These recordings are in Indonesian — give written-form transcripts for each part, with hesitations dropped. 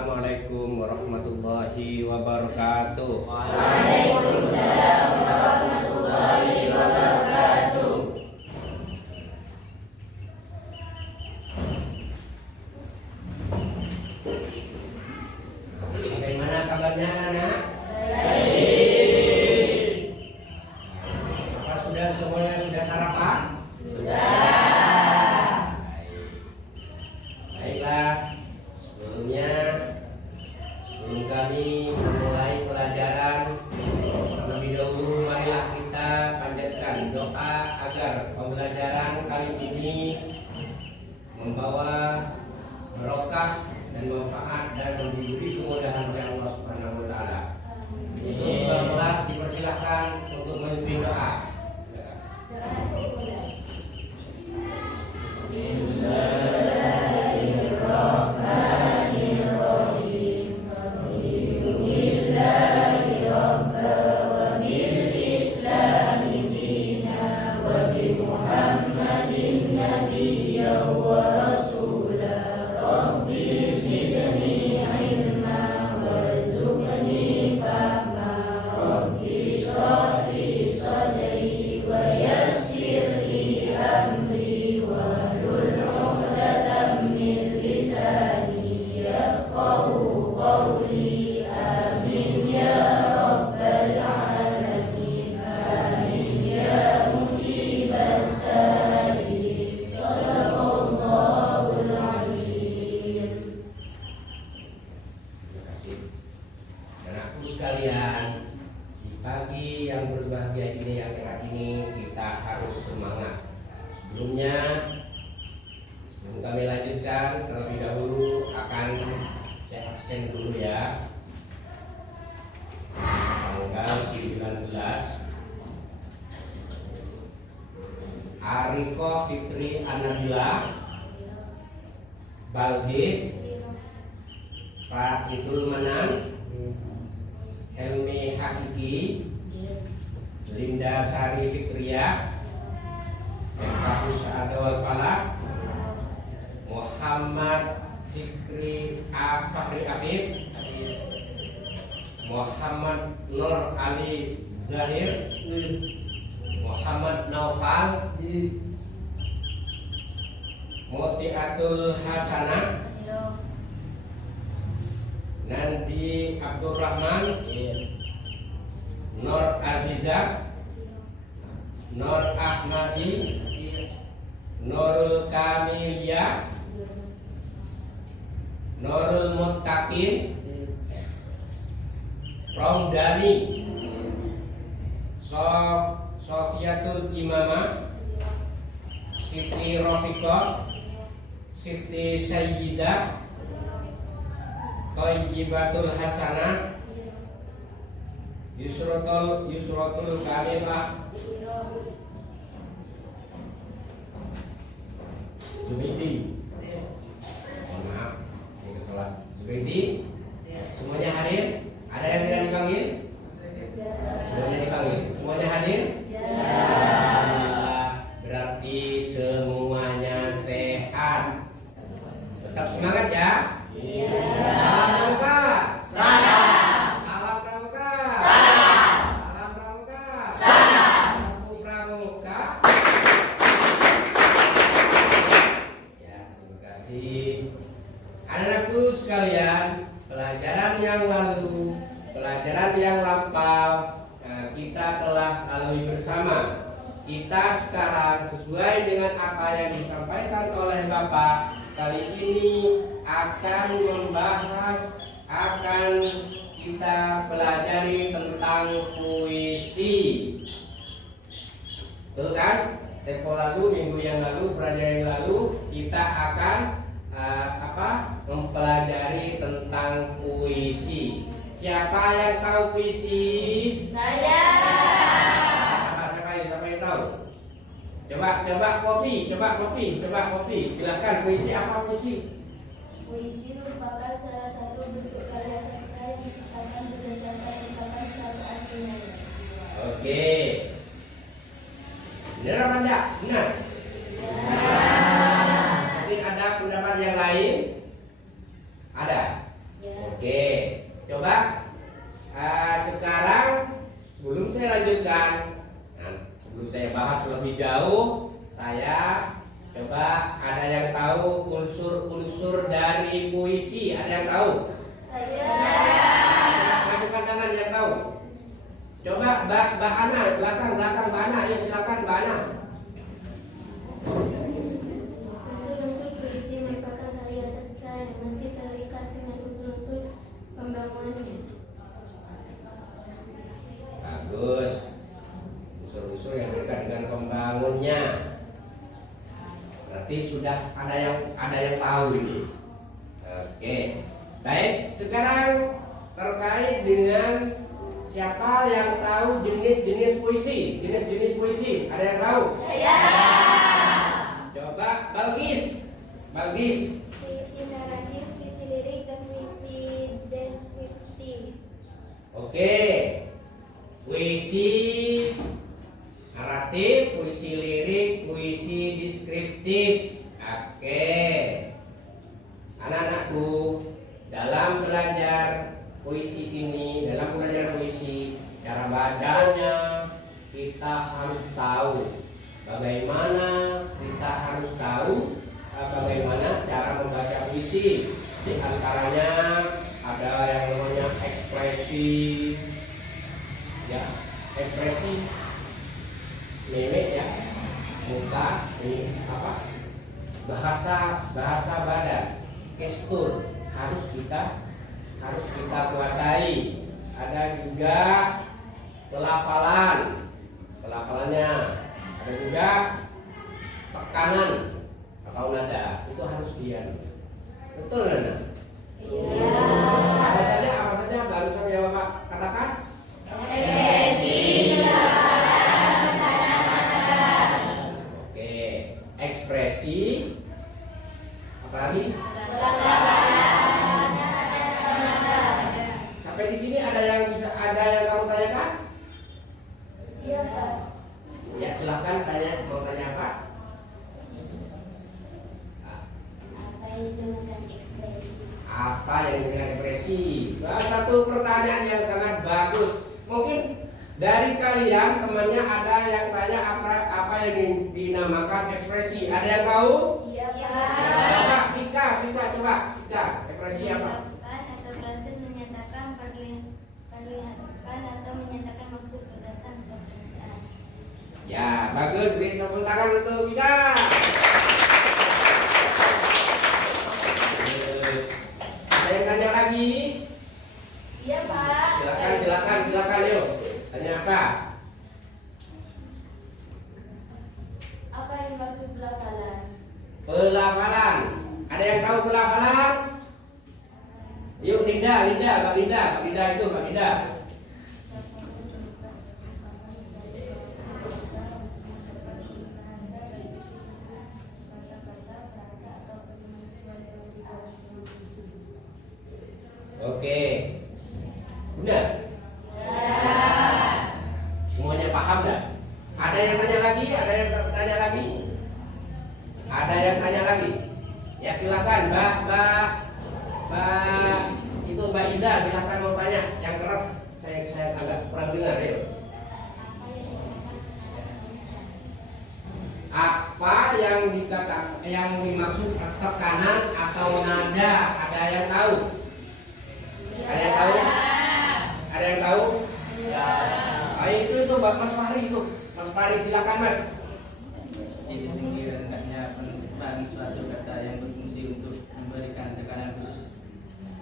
Assalamualaikum warahmatullahi wabarakatuh. Waalaikumsalam warahmatullahi wabarakatuh. Bagaimana kabarnya anak? Baik. Apa semuanya sudah sarapan? Sudah. Baiklah, sebelum kami memulai pelajaran, terlebih dahulu marilah kita panjatkan doa agar pembelajaran kali ini membawa barokah dan manfaat dan memberi kemudahan oleh Allah Subhanahu wa taala. Untuk kelas dipersilahkan untuk memimpin doa. Sekalian, di pagi yang berbahagia ini, akhir ini kita harus semangat. Sebelum kami lanjutkan, terlebih dahulu akan saya absen dulu ya. Tanggal 19 Ariko Fitri Anabila Balgis Pak Idul Manan Helmi Hakiki, Linda Sari Fikriya, Mekahus Adawal Falak, Muhammad Fikri Fahri Afif, Muhammad Nur Ali Zahir, Muhammad Naufal, Motiatul Hasanah, Nandi Abdurrahman, Nur Aziza, Nur Ahmadi, Nurul Kamilia, Nurul Muttaqin, Raudani, Sofiatul Imamah, Siti Rofiqah, Siti Sayyidah, Thayyibatul Hasanah, Yusratul Karimah, Zubaidi. Mohon maaf, ini kesalahan. Zubaidi. Semuanya hadir? Ada yang tidak dipanggil? Semuanya dipanggil. Semuanya hadir? Berarti semuanya sehat. Tetap semangat ya. Salam pramuka. Salam pramuka. Salam pramuka. Salam pramuka. Ya, terima kasih. Anak-anakku sekalian, pelajaran yang lampau kita telah lalui bersama. Kita sekarang sesuai dengan apa yang disampaikan oleh Bapak, kali ini akan kita pelajari tentang puisi. Betul kan? Tempo lalu, minggu yang lalu, pelajaran yang lalu kita akan mempelajari tentang puisi. Siapa yang tahu puisi? Saya. Siapa yang tahu? Coba kopi. Silakan, puisi apa puisi? Puisi merupakan salah satu bentuk karya sastra yang diciptakan berdasarkan ungkapan suatu aslinya. Oke. Benar apa enggak? Benar. Mungkin ada pendapat yang lain? Ada? Ya. lanjutkan. Nah, sebelum saya bahas lebih jauh, saya coba ada yang tahu unsur-unsur dari puisi? Ada yang tahu? Saya. Majukan tangan yang tahu. Coba Mbak Ana, belakang Mbak Ana, ayo silakan Mbak Ana. Unsur-unsur puisi merupakan karya sastra yang masih terikat dengan unsur-unsur pembangunannya. Bagus. Unsur-unsur yang terikat dengan pembangunnya. Berarti sudah ada yang tahu ini. Oke. Baik, sekarang terkait dengan siapa yang tahu jenis-jenis puisi? Jenis-jenis puisi, ada yang tahu? Saya. Coba Balkis. Puisi naratif, puisi lirik, dan puisi deskriptif. Oke. Puisi naratif, puisi lirik, puisi deskriptif. Oke. Anak-anakku, dalam belajar puisi ini, dalam belajar puisi, cara bacanya kita harus tahu bagaimana cara membaca puisi. Di antaranya ada yang namanya ekspresi, ya, ekspresi mimik, ya, muka, ini apa, bahasa badan, gestur harus kita kuasai. Ada juga pelafalannya, ada juga tekanan atau nada, itu harus dia. Betul Nana? Iya. Apa saja barusan yang Bapak katakan? Ekspresi. Oke, ekspresi. Apa lagi? Sampai di sini ada yang kamu tanyakan? Iya, Pak. Ya, silakan mau tanya apa? Apa yang dinamakan ekspresi? Apa yang dengan ekspresi? Nah, satu pertanyaan yang sangat bagus. Mungkin dari kalian temannya ada yang tanya apa yang dinamakan ekspresi. Ada yang tahu? Iya, Coba Pak. Vika, coba Vika, ekspresi apa? Mengucapkan atau berhasil menyatakan perlihatkan atau menyatakan maksud gagasan atau perasaan. Ya, bagus. Beri tepuk tangan untuk Vika. Bagus. Ada yang tanya lagi? Iya, Pak. Silakan yuk. Tanya apa? Apa yang maksud pelafalan? Pelafalan. Ada yang tahu pelafalan? Yuk Linda, Mbak Linda itu Mbak Linda. Oke. Udah? Semuanya paham dah? Ada yang tanya lagi? Ya silakan Mbak Iza, silakan mau tanya. Yang keras saya agak kurang dengar ya. Apa yang dimaksud tekanan atau nada? Ada yang tahu? Ada yang tahu? Ya. Itu Mas Fahri silakan Mas. Jadi tinggi rendahnya penutupan suatu kata yang berfungsi untuk memberikan tekanan khusus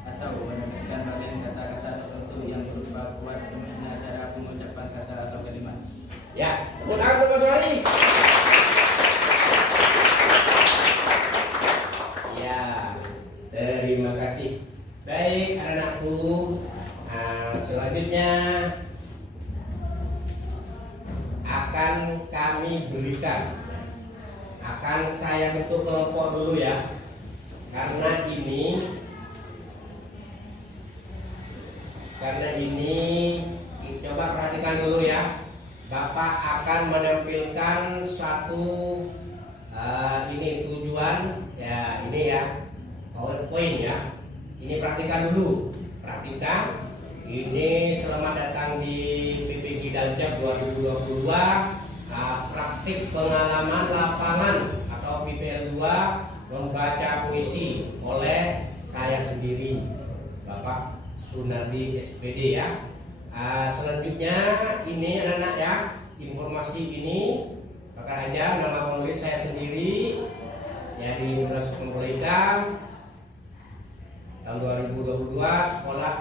atau menegaskan bagian kata-kata tertentu yang berupa kuat dengan cara pengucapan kata atau kalimat. Ya, tepuk tangan untuk Mas Fahri. Ya, terima kasih. Baik, anak-anakku. Selanjutnya akan kami berikan, akan saya bentuk kelompok dulu ya, karena ini coba perhatikan dulu ya. Bapak akan menampilkan satu ini tujuan ya, ini ya PowerPoint ya. Ini perhatikan dulu, ini selamat datang di PPG Daljab 2022 praktik pengalaman lapangan atau PPL 2 membaca puisi oleh saya sendiri, Bapak Sunardi SPD ya. Selanjutnya ini anak-anak ya, informasi ini bakal aja nama penulis saya sendiri ya di Universitas Pendidikan tahun 2022 sekolah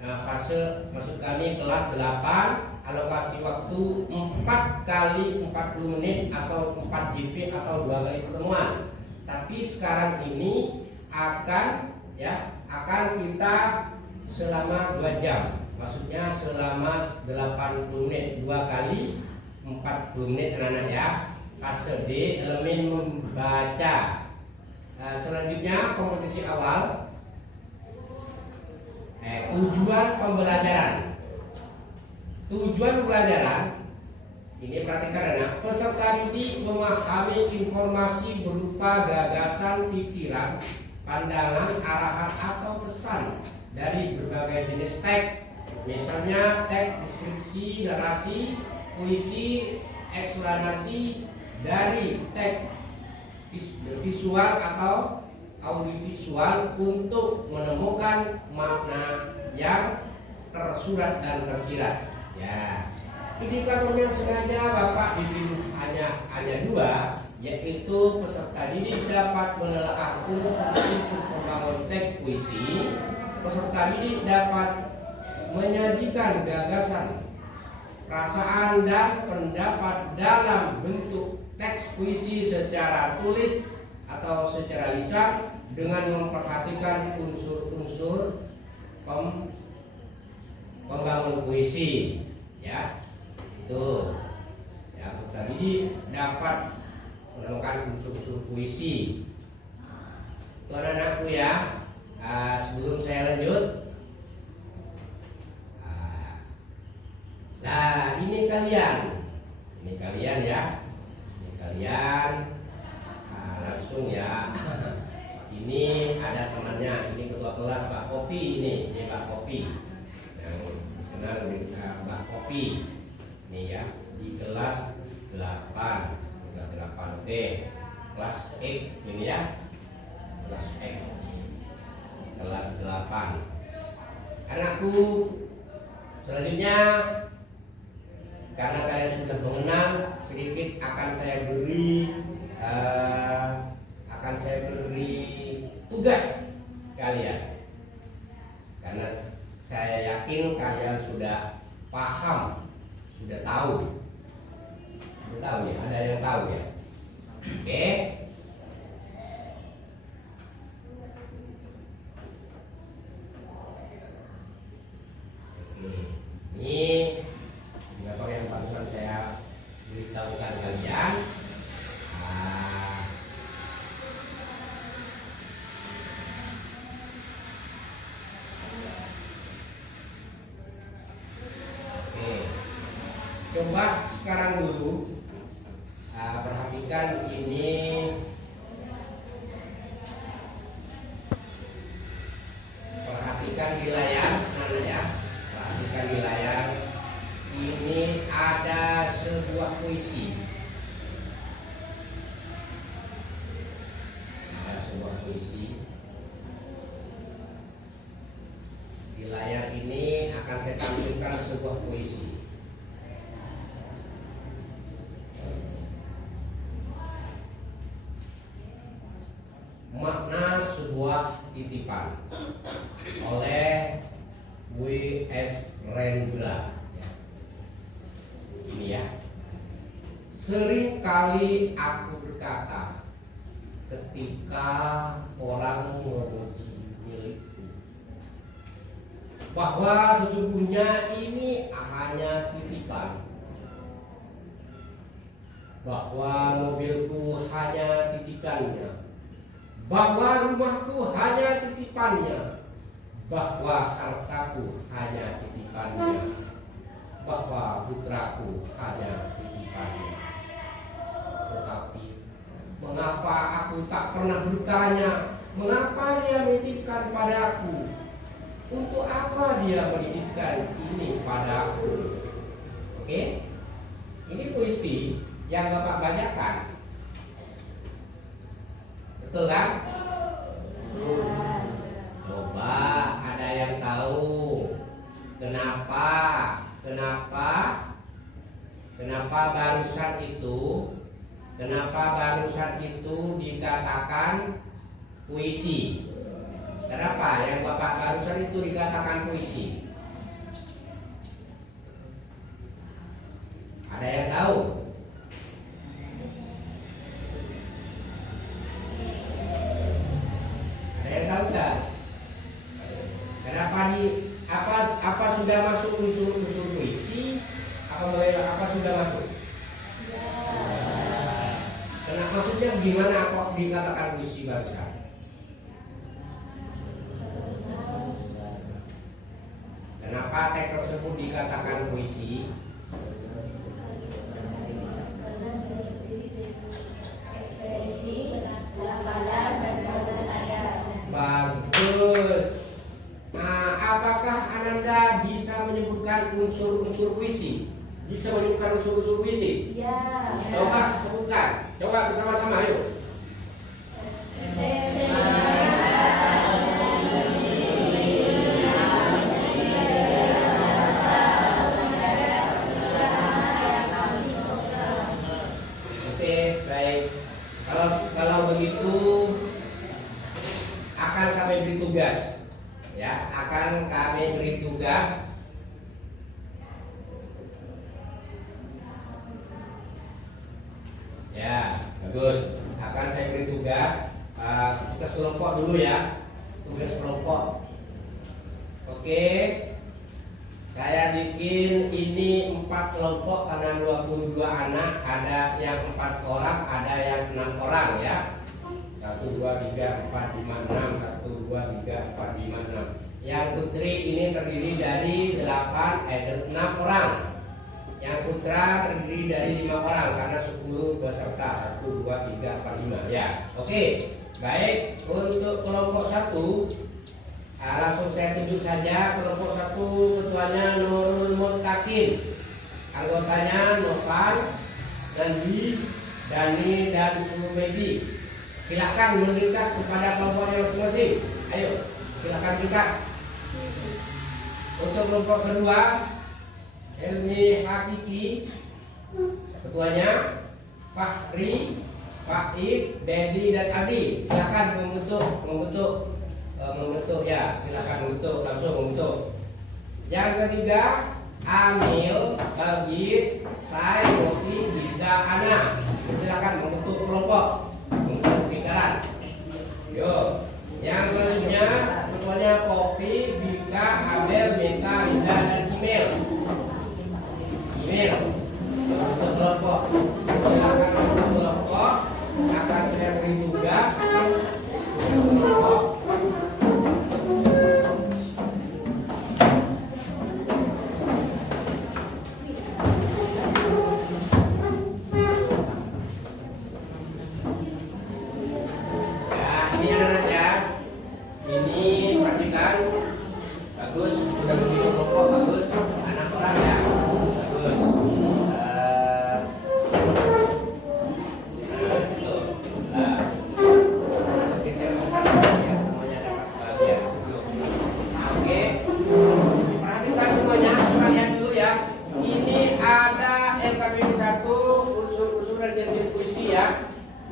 fase masuk kami kelas 8, alokasi waktu 4 kali 40 menit atau 4 JP atau 2 kali pertemuan. Tapi sekarang ini akan kita selama 2 jam. Maksudnya selama 80 menit 2 kali 40 menit anak-anak ya. Fase D elemen membaca. Selanjutnya kompetisi awal. Tujuan pembelajaran. Tujuan pembelajaran ini perhatikan anak, peserta didik memahami informasi berupa gagasan, pikiran, pandangan, arahan atau pesan dari berbagai jenis teks, misalnya teks deskripsi, narasi, puisi, eksplanasi, dari teks visual atau audiovisual untuk menemukan makna yang tersurat dan tersirat. Ya, indikatornya sengaja Bapak bikin hanya 2, yaitu peserta didik dapat menelaah unsur-unsur pembangun teks puisi, peserta didik dapat menyajikan gagasan, perasaan dan pendapat dalam bentuk teks puisi secara tulis atau secara lisan dengan memperhatikan unsur-unsur pembangun puisi ya. Itu ya, peserta didik dapat menemukan unsur-unsur puisi. Itu anak-anakku ya. Sebelum saya lanjut, nah ini kalian ya, langsung ya. Ini ada temannya, ini ketua kelas Pak Kopi, ini Pak Kopi yang dikenal dengan Pak Kopi ini ya, di kelas 8 D, kelas E ini ya, kelas E, kelas 8. Anakku, selanjutnya karena kalian sudah mengenal sedikit, akan saya beri tugas kalian, karena saya yakin kalian sudah paham, sudah tahu ya, ada yang tahu ya. Oke. Ini indikator yang barusan saya beritahukan kalian. Coba sekarang dulu perhatikan ini, perhatikan di layar mana ya, perhatikan di layar ini ada sebuah puisi, di layar ini akan saya tampilkan sebuah puisi. Makna sebuah titipan oleh W.S. Rendra. Ini ya. Sering kali aku berkata ketika orang memuji milikku bahwa sesungguhnya ini hanya titipan, bahwa mobilku hanya titipannya, bahwa rumahku hanya titipannya, bahwa hartaku hanya titipannya, bahwa putraku hanya titipannya. Tetapi mengapa aku tak pernah bertanya mengapa dia menitipkan padaku? Untuk apa dia menitipkan ini padaku? Oke, ini puisi yang Bapak bacakan, betul kan? Coba ada yang tahu kenapa barusan itu dikatakan puisi? Kenapa yang Bapak barusan itu dikatakan puisi? Ada yang tahu? Ada yang tahu nggak? Kenapa apa sudah masuk unsur puisi? Apa sudah masuk? Kenapa maksudnya gimana kok dikatakan puisi barusan? Kenapa teks tersebut dikatakan puisi? Bagus. Nah, apakah Ananda bisa menyebutkan unsur-unsur puisi? Bisa menyebutkan unsur-unsur puisi? Ya. Coba sebutkan. Coba bersama-sama, ayo. Oke, baik. Kalau begitu akan kami beri tugas. Ya, akan kami beri tugas. Ya, bagus. Akan saya beri tugas. Tugas kelompok dulu ya. Tugas kelompok. Oke. Saya bikin ini 4 kelompok karena 22 anak. Ada yang 4 orang, ada yang 6 orang ya. 1, 2, 3, 4, 5, 6. 1, 2, 3, 4, 5, 6. Yang putri ini terdiri dari 6 orang. Yang putra terdiri dari 5 orang karena 10 peserta. 1, 2, 3, 4, 5 ya. Oke, baik. Untuk kelompok 1 langsung saya tunjuk saja. Kelompok 1 ketuanya Nurul Mutakin, anggotanya Novan, Nandi, Dani, dan Sumedi. Silakan mendekat kepada kelompoknya masing-masing. Ayo, silakan dekat. Untuk kelompok kedua Helmi Hakiki, ketuanya Fahri, Faid, Dedi, dan Adi. Silakan membentuk ya, silakan membentuk, langsung membentuk. Yang ketiga Amil, Bagis, Sai, Roti, Liza, Ana. Silakan membentuk kelompok, membentuk lingkaran. Yo, yang selanjutnya ketuanya Kopi, Vika, Abel, Meta, Linda, dan Kimel. Untuk kelompok, silakan membentuk kelompok. Akan saya beri tugas kelompok.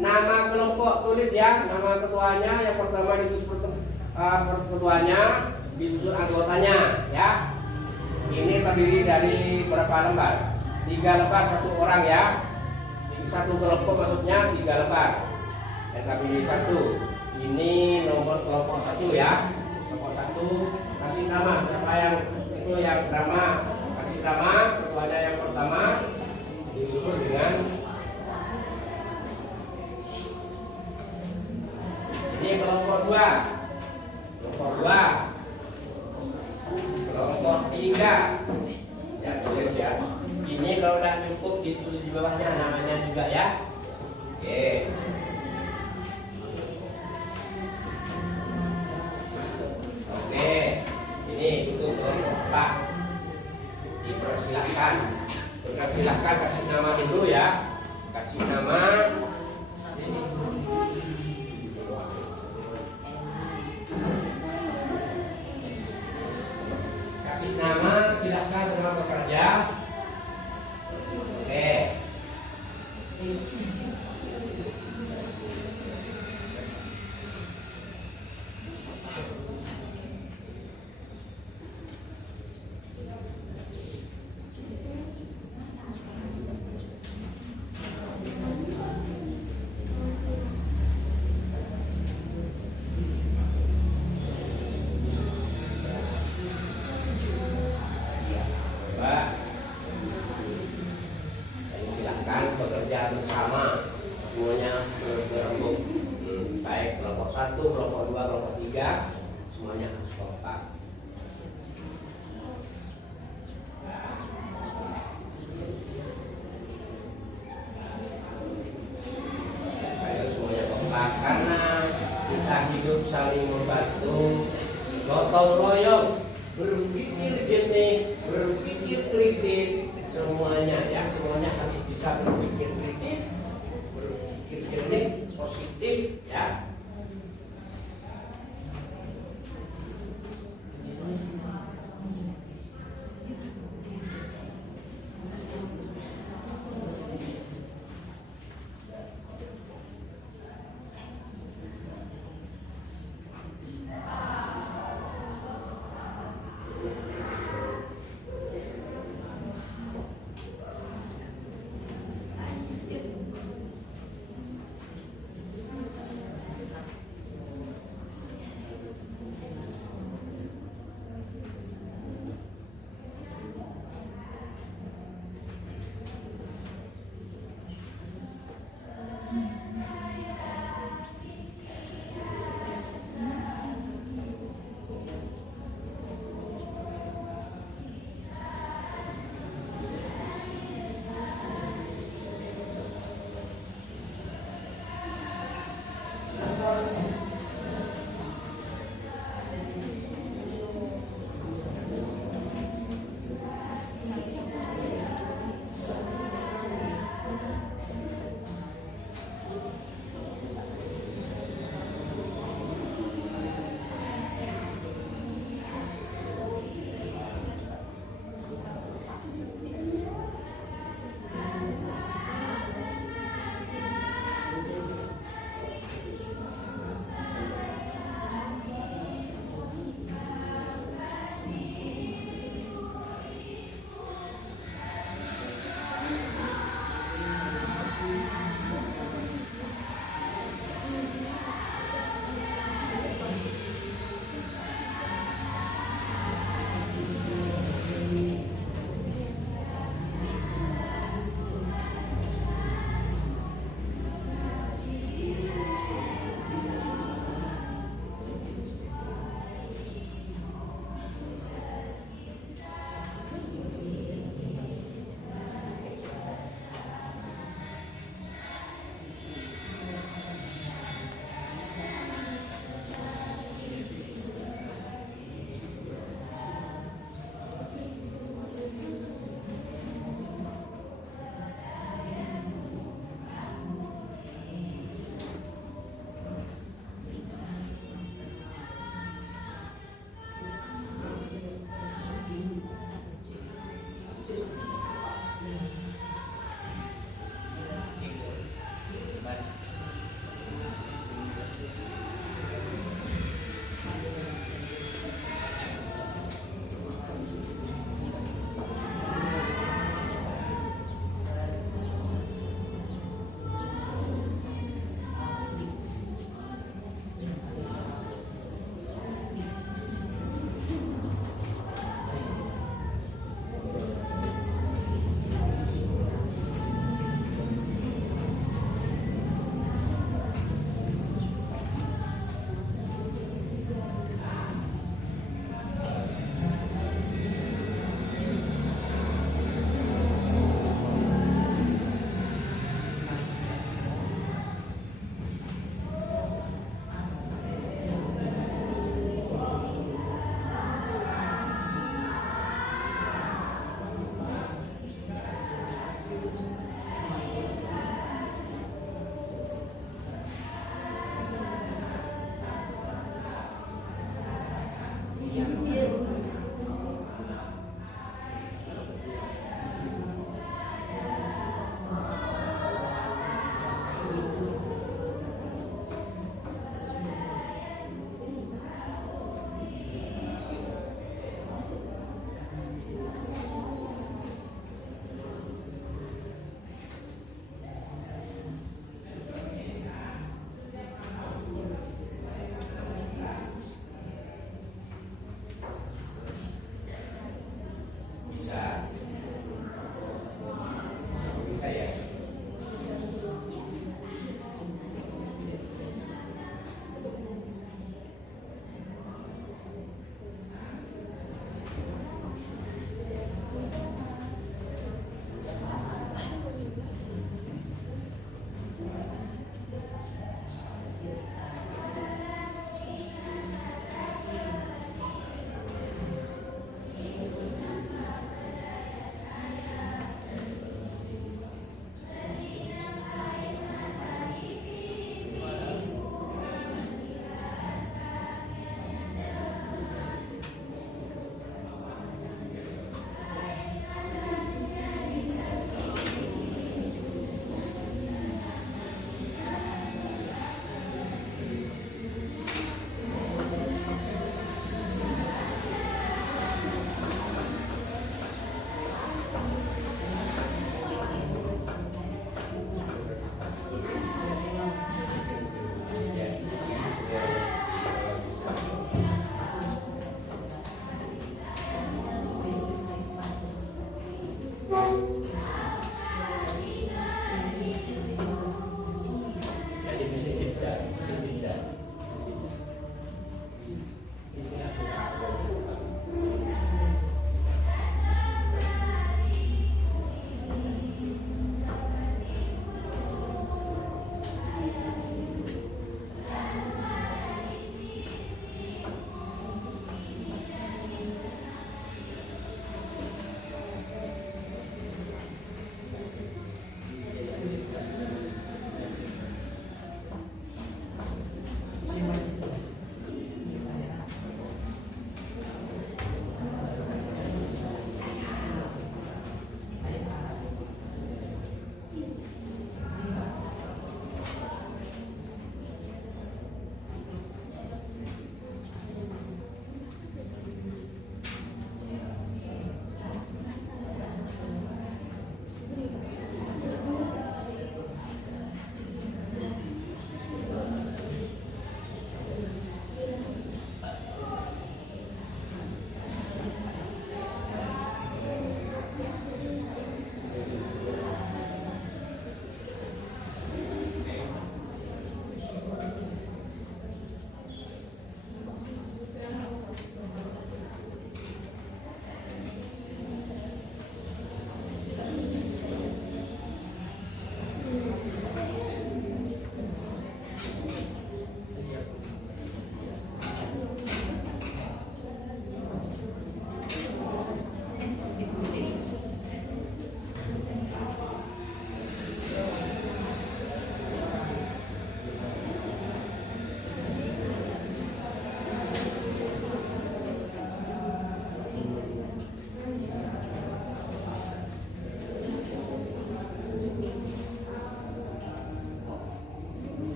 Nama kelompok tulis ya, nama ketuanya yang pertama ditulis ketuanya, disusun anggotanya ya. Ini terdiri dari berapa lembar? 3 lembar 1 orang ya. Ini satu kelompok maksudnya 3 lembar. Kami 1. Ini nomor kelompok 1 ya. Kelompok 1 kasih nama siapa yang itu yang pertama, kasih nama ketuanya yang pertama disusun dengan ini kelompok 2, kelompok 3 ya, tulis ya. Ini kalau tidak cukup ditulis di bawahnya namanya juga ya. Oke. Oke, ini untuk kelompok 4 dipersilakan Silahkan kasih nama dulu ya. Kasih nama. Kasih nama, silahkan sama pekerja. Oke. Mbak, silahkan bekerja bersama, semuanya berembuk. Baik kelompok 1, kelompok 2, kelompok 3, semuanya harus kompak. Ayo semuanya kompak karena kita hidup saling membantu, gotong royong, berpikir jernih, berpikir kritis, semuanya ya, semuanya harus bisa berpikir kritis, berpikir jernih, positif ya.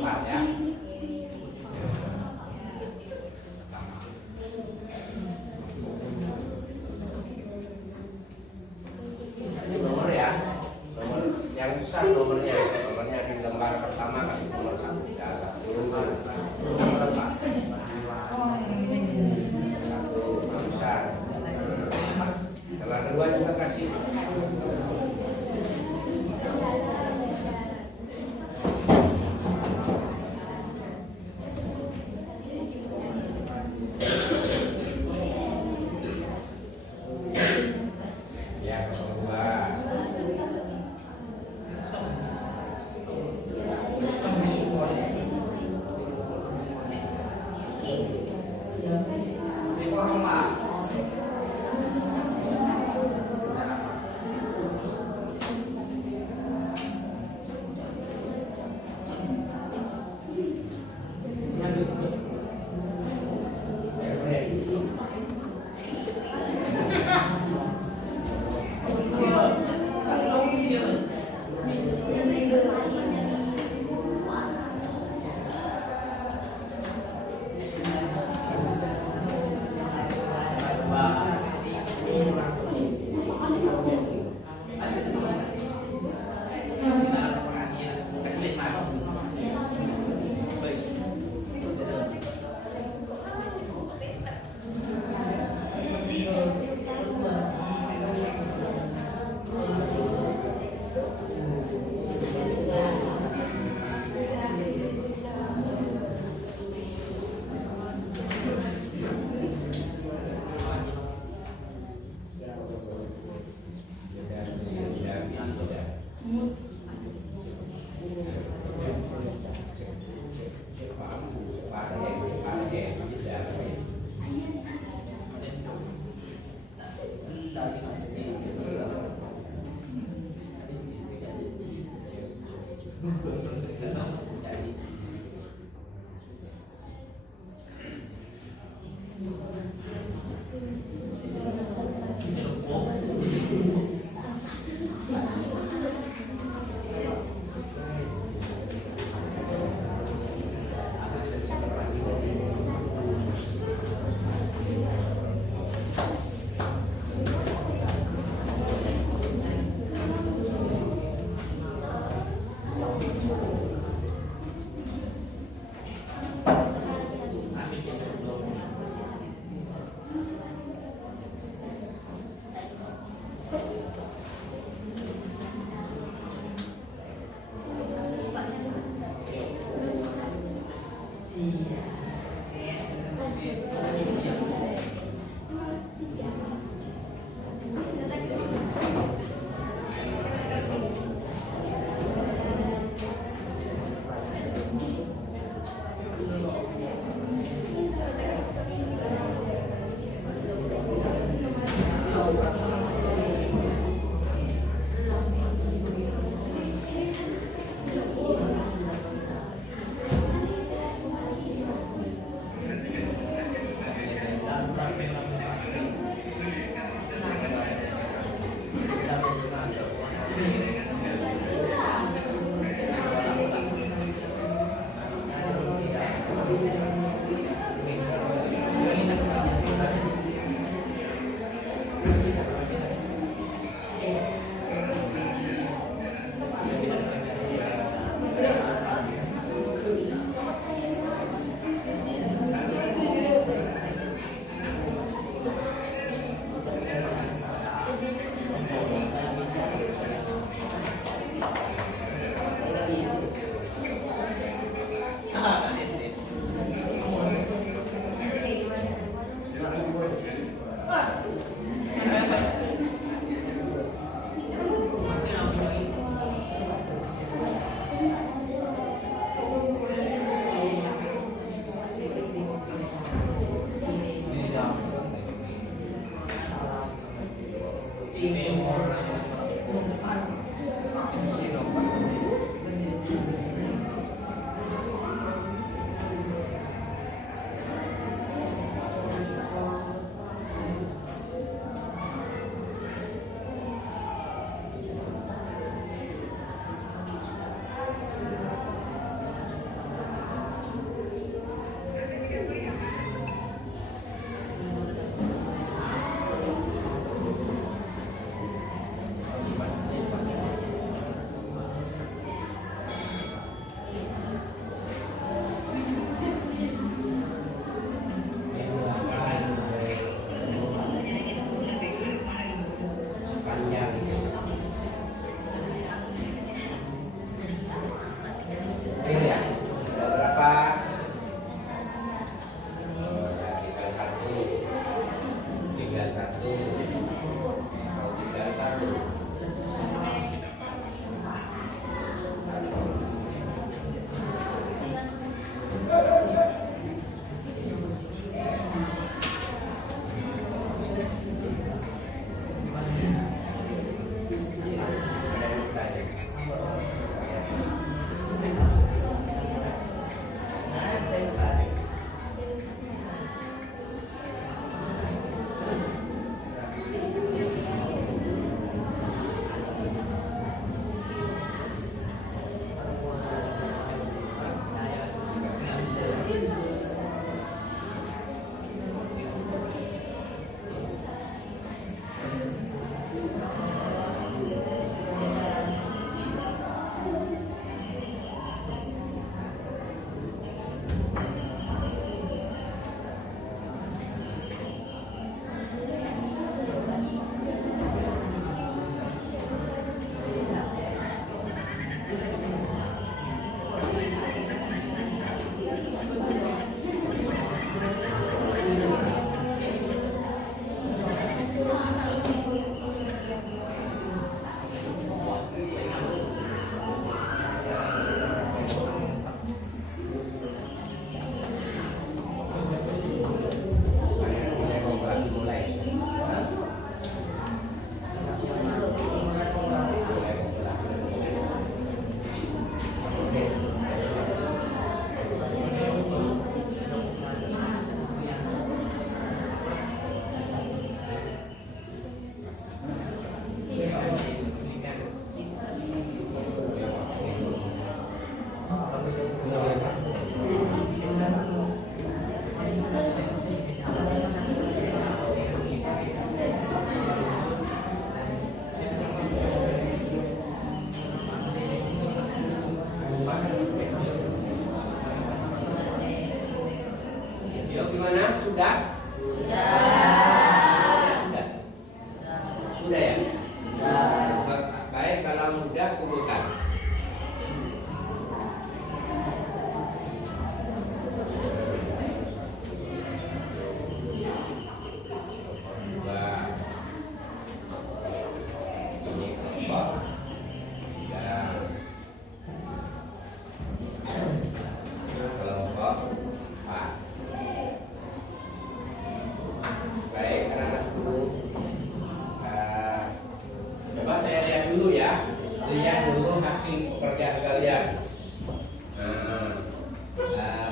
tempat ya. Kasih nomor ya, nomor yang besar nomornya di lembar pertama kasih nomor 1 ya, 1 nomor 4 1 besar. Yang kedua juga kasih ya kedua.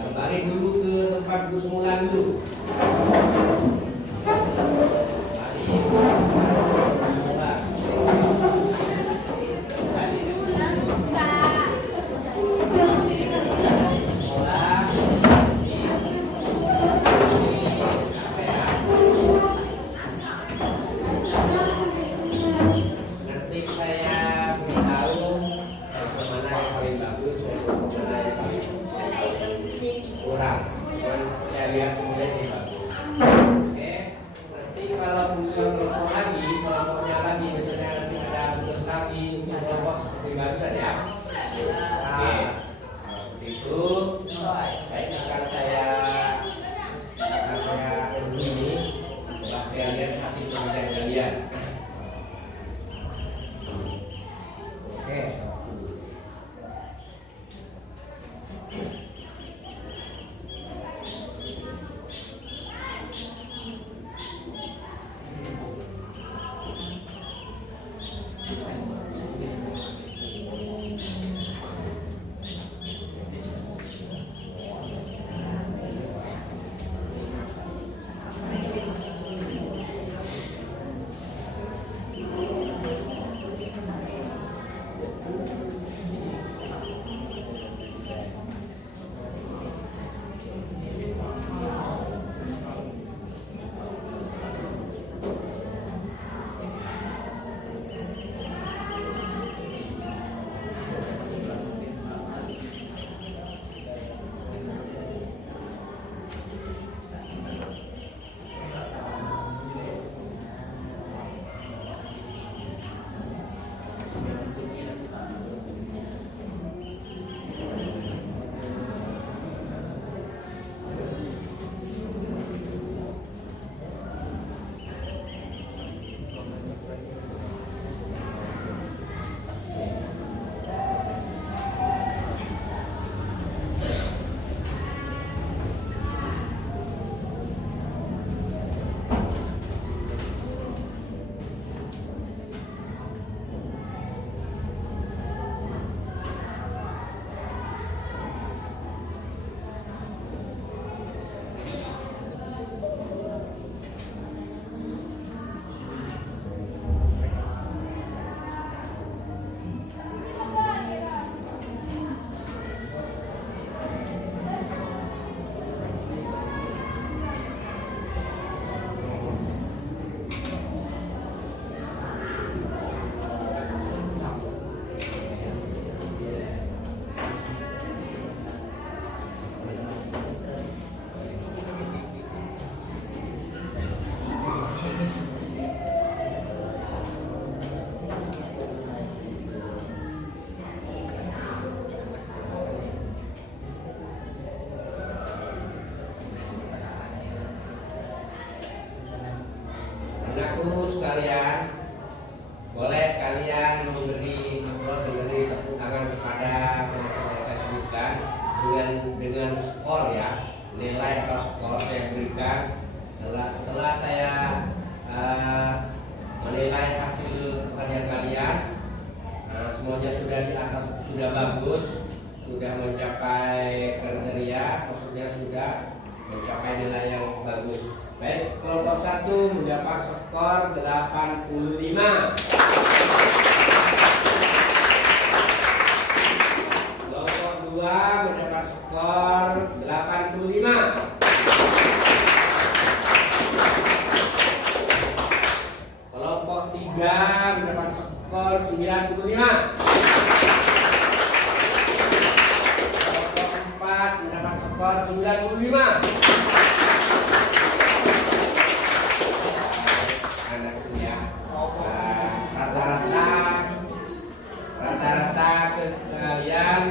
Kembali dulu ke tempat dulu semula dulu. Nanti saya beritahu mana yang paling bagus, mana yang paling kurang. Dan saya lihat semuanya ini bagus. Oke, nanti kalau butuh kelompok lagi, kelompoknya lagi, misalnya nanti ada tugas lagi untuk kelompok seperti barusan ya. Oke, seperti itu. Baik, akan saya ini, setelah saya lihat hasil penelitian kalian. Oke. Anakku sekalian, boleh kalian memberi tepuk tangan kepada kelompok yang saya sebutkan dengan skor ya, nilai atau skor saya berikan. Setelah saya menilai hasil pekerjaan kalian, semuanya sudah di atas, sudah bagus, sudah mencapai kriteria, maksudnya sudah mencapai nilai yang bagus. Baik, kelompok 1 mendapat skor 85. Kelompok 2 mendapat skor 85. Kelompok 3 mendapat skor 95. Kelompok 4 mendapat skor 95. Rata-rata kalian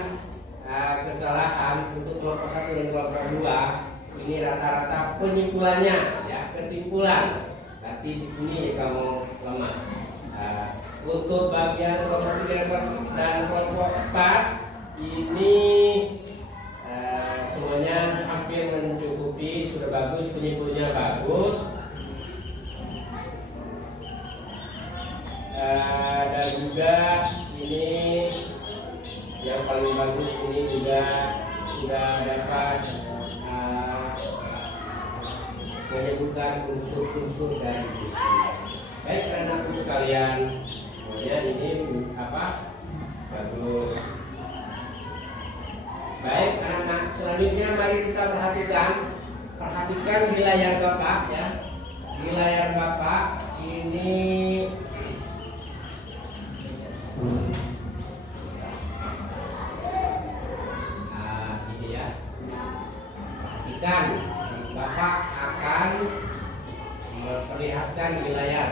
kesalahan untuk kelompok 1 dan kelompok 2 ini rata-rata penyimpulannya ya, kesimpulan. Tapi di sini kamu lemah. Untuk bagian kelompok 3 dan kelompok 4 ini semuanya hampir mencukupi, sudah bagus, penyimpulnya bagus. Dan juga ini yang paling bagus ini juga sudah dapat menyebutkan unsur-unsur dari puisi. Baik anak-anakku sekalian, kemudian ini apa? Bagus. Baik anak-anak, selanjutnya mari kita perhatikan di layar Bapak ya. Di layar Bapak ini ini ya. Perhatikan, Bapak akan memperlihatkan di layar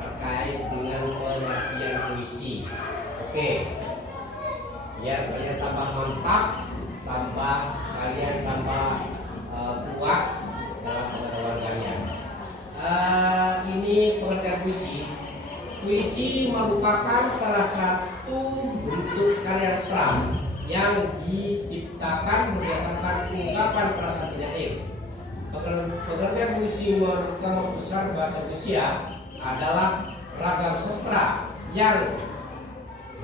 terkait dengan pengertian puisi. Oke, biar kalian tambah mantap, kalian tambah kuat dalam pengetahuan kalian. Ini pengertian puisi. Puisi merupakan salah satu bentuk karya sastra yang diciptakan berdasarkan ungkapan perasaan penyair. Pengertian puisi menurut Kamus Besar Bahasa Indonesia adalah ragam sastra yang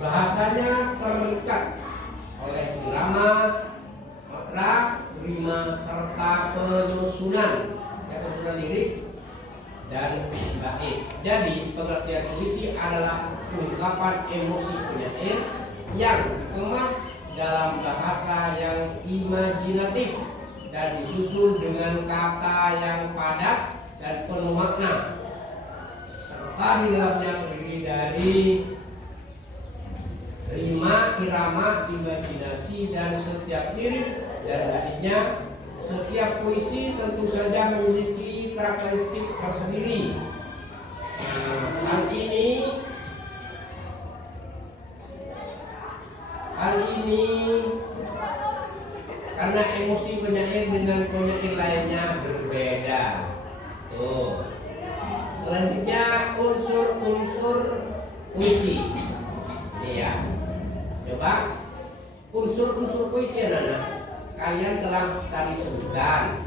bahasanya terikat oleh irama, matra, rima, serta penyusunan lirik dan bait. Jadi pengertian puisi adalah ungkapan emosi penyair yang dikemas dalam bahasa yang imajinatif dan disusun dengan kata yang padat dan penuh makna, serta di dalamnya terdiri dari rima, irama, imajinasi, dan setiap lirik dan baitnya. Setiap puisi tentu saja memiliki karakteristik tersendiri. Hal ini karena emosi penyair dengan penyair lainnya berbeda. Tuh. Selanjutnya unsur-unsur puisi. Ini ya. Coba unsur-unsur puisi anak-anak. Kalian telah tadi sebutkan,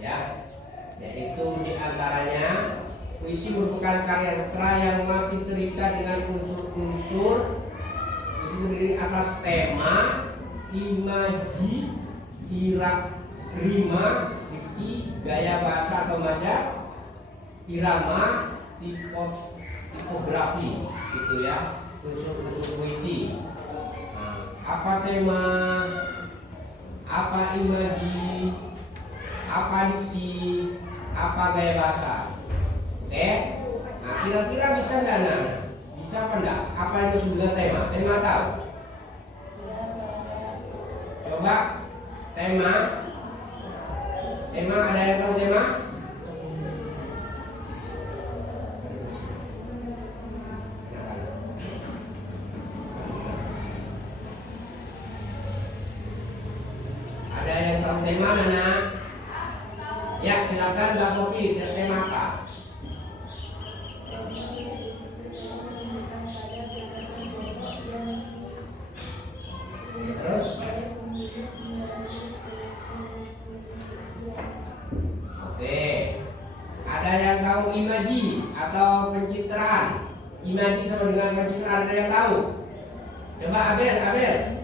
ya, yaitu diantaranya puisi merupakan karya sastra yang masih terikat dengan unsur-unsur. Puisi terdiri atas tema, imaji, rima, diksi, gaya bahasa atau majas, irama, tipografi, gitu ya, unsur-unsur puisi. Nah, apa tema? Apa imaji, apa diksi, apa gaya bahasa? Oke? Nah, kira-kira bisa nggak Nana? Bisa apa enggak? Apa yang disebut tema? Tema tahu? Coba tema. Tema, ada yang tahu tema? Ada yang tahu tema Nana? Ya, silakan Mbak Popi, tema apa? Terus? Oke. Ada yang tahu imaji atau pencitraan? Imaji sama dengan pencitraan, ada yang tahu? Coba Abel.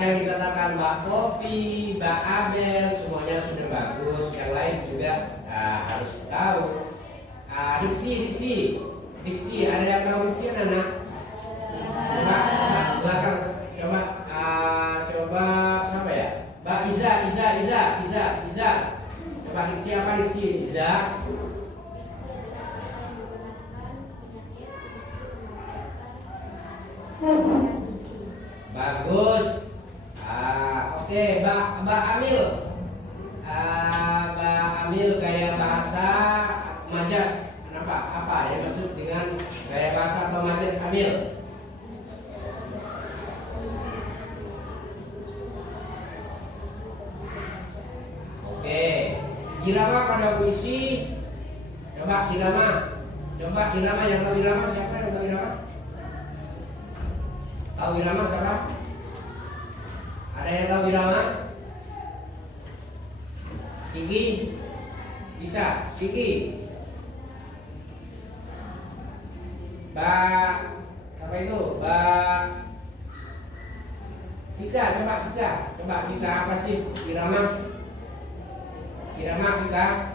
Yang dikatakan Mbak Popi, Mbak Abel, semuanya sudah bagus. Yang lain juga harus tahu. Diksi, ada yang tahu diksi anak? Coba belakang, coba siapa ya? Mbak Iza. Coba diksi apa diksi? Iza. Bagus. Oke, Mbak Amil. Mbak Amil, gaya bahasa majas. Apa yang maksud dengan gaya bahasa atau majas Amil? Oke. Irama pada puisi. Coba irama. Coba irama, yang tahu irama siapa yang tahu irama? Tahu irama siapa? Ada yang tahu irama? Tinggi? Bisa? Tinggi? Siapa itu? Fika, coba Fika apa sih irama? Irama Fika?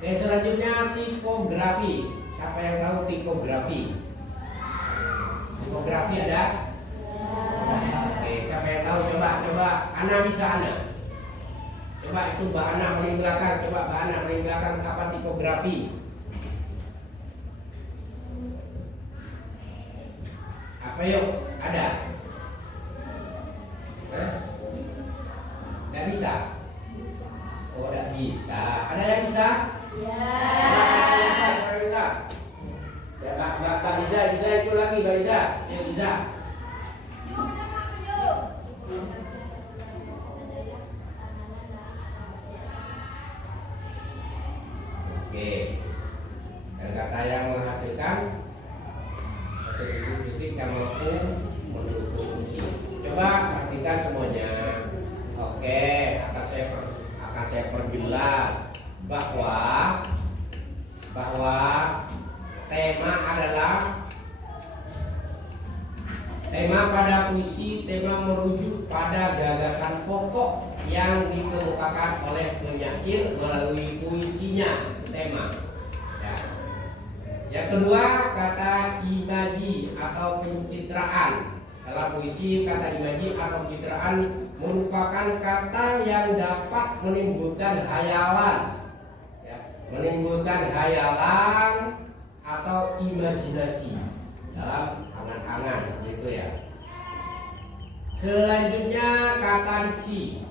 Oke, selanjutnya tipografi. Siapa yang tahu tipografi? Tipografi ada? Oke, siapa yang tahu? Coba. Ana bisa Ana. Coba itu Mbak Ana paling belakang. Coba Mbak Ana paling belakang apa tipografi? Apa yuk? Ada? Hah? Nggak bisa? Oh, nggak bisa. Ada yang bisa? Siapa yang bisa? Ya, Mbak bisa itu lagi, Mbak Liza. Ya, bisa. Oke. Dan kata yang menghasilkan satu titik fisik yang mampu mendukung fungsi. Coba perhatikan semuanya. Oke, akan saya perjelas bahwa tema pada puisi, tema merujuk pada gagasan pokok yang dikemukakan oleh penyair melalui puisinya, tema. Ya. Yang kedua, kata imaji atau pencitraan. Dalam puisi, kata imaji atau pencitraan merupakan kata yang dapat menimbulkan hayalan, ya, menimbulkan hayalan atau imajinasi dalam angan-angan, gitu ya. Selanjutnya kata diksi.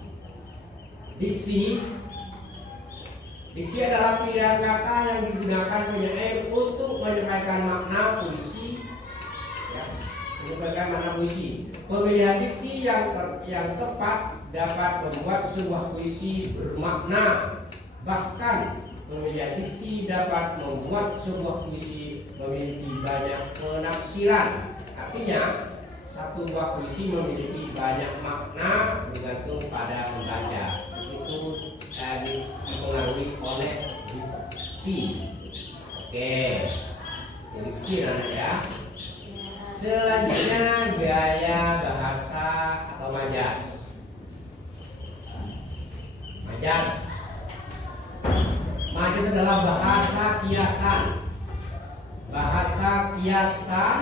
Diksi adalah pilihan kata yang digunakan penyair untuk menyampaikan makna puisi, ya, menyampaikan makna puisi. Pemilihan diksi yang tepat dapat membuat sebuah puisi bermakna. Bahkan pemilihan diksi dapat membuat sebuah puisi memiliki banyak penafsiran. Artinya satu buah puisi memiliki banyak makna bergantung pada pembaca. Itu dipengaruhi oleh diksi. Oke, diksi namanya ya. Selanjutnya gaya bahasa atau majas. Majas adalah bahasa kiasan. Bahasa kiasan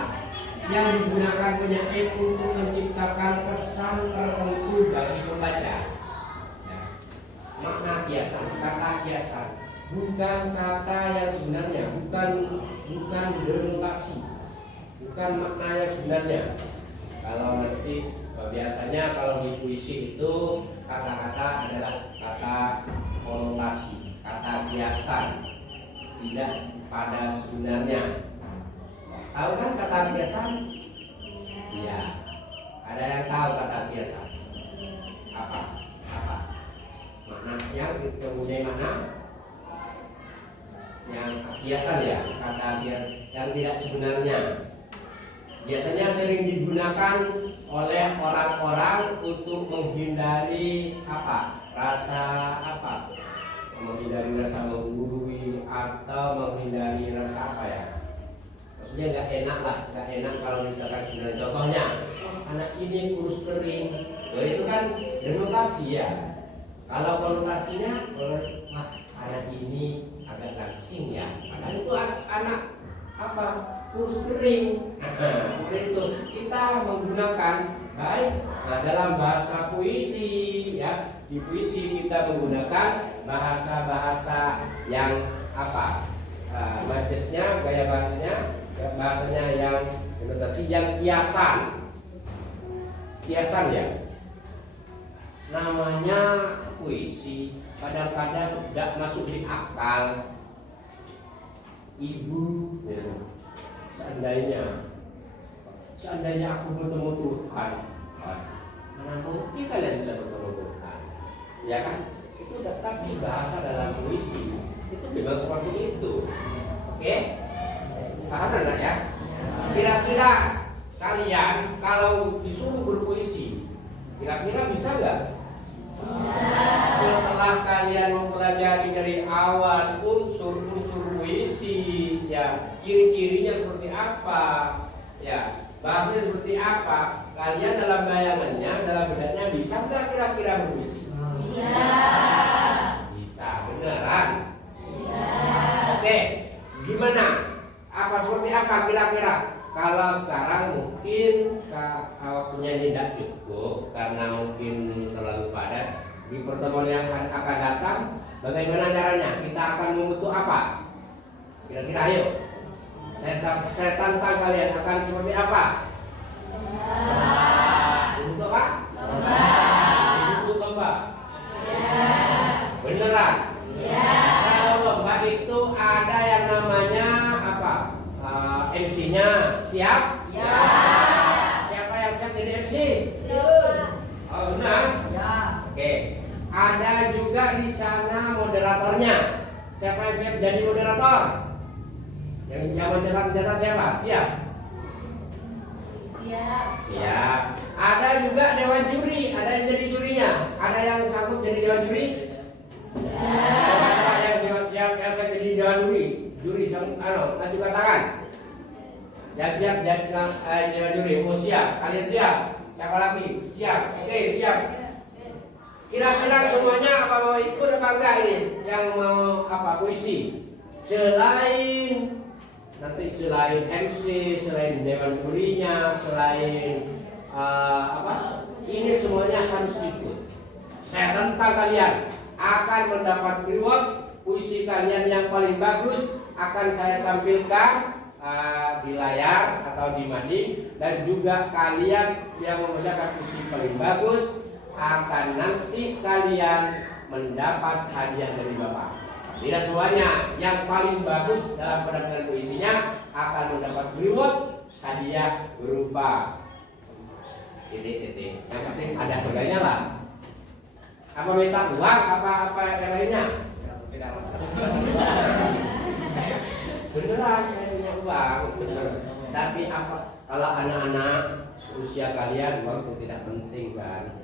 yang digunakan penyair untuk menciptakan kesan tertentu bagi pembaca. Ya. Makna kiasan, kata kiasan, bukan kata yang sebenarnya, bukan denotasi, bukan makna yang sebenarnya. Kalau nanti biasanya kalau di puisi itu kata-kata adalah kata konotasi, kata kiasan, tidak pada sebenarnya. Tahu kan kata kiasan? Iya. Ada yang tahu kata kiasan? Apa? Makna yang mempunyai makna yang kiasan ya, kata yang tidak sebenarnya. Biasanya sering digunakan oleh orang-orang untuk menghindari menghindari rasa menggurui atau menghindari rasa maksudnya nggak enak kalau misalkan sebenarnya. Contohnya, anak ini kurus kering, itu kan denotasi ya. Kalau konotasinya, anak ini agak langsing ya, padahal itu anak kurus kering. Seperti itu kita menggunakan baik. Nah, dalam bahasa puisi ya, di puisi kita menggunakan bahasa yang majasnya, gaya bahasanya yang denotasi, yang kiasan ya. Namanya puisi kadang-kadang tidak masuk di akal. Ibu, ya, seandainya aku bertemu Tuhan, mana mungkin kalian bisa bertemu Tuhan, ya kan? Itu tapi bahasa dalam puisi itu memang seperti itu, oke? Paham enggak ya? Kira-kira kalian kalau disuruh berpuisi, kira-kira bisa nggak? Setelah kalian mempelajari dari awal unsur-unsur puisi, ya ciri-cirinya seperti apa, ya bahasanya seperti apa, kalian dalam bayangannya, dalam benaknya bisa nggak kira-kira berpuisi? Bisa, beneran? Oke, gimana? Apa seperti apa kira-kira? Kalau sekarang mungkin waktunya tidak cukup karena mungkin terlalu padat. Di pertemuan yang akan datang, bagaimana caranya? Kita akan membentuk apa? Kira-kira ayo. Saya tantang kalian akan seperti apa? Untuk apa? Untuk lomba. Beneran? Kalau lomba itu ada yang namanya apa? MC-nya siap? Siapa yang siap jadi MC? Oh, benar? Oke. Ada juga di sana moderatornya. Siapa yang siap jadi moderator? Yang mencetak siapa? Siap? Siap. Ada juga dewan juri. Ada yang jadi jurinya. Ada yang sanggup jadi dewan juri? Ada yang siap yang saya jadi dewan juri. Juri sanggup, nanti katakan. Yang siap jadi dewan juri. Oh siap. Kalian siap? Siapa lagi? Siap. Oke, siap. Kira-kira semuanya apa mau ikut apa enggak ini? Yang mau apa puisi? Selain MC, selain dewan jurinya, selain ini semuanya harus ikut. Saya tantang kalian akan mendapat reward. Puisi kalian yang paling bagus akan saya tampilkan di layar atau di mading, dan juga kalian yang membacakan puisi paling bagus akan nanti kalian mendapat hadiah dari Bapak. Tidak semuanya, yang paling bagus dalam penampilan puisinya akan mendapat reward hadiah berupa titik-titik. Yang penting ada harganya lah. Apa minta uang? Apa yang lainnya? Beneran saya punya uang, bener. Tapi apa kalau anak-anak usia kalian uang itu tidak penting kan?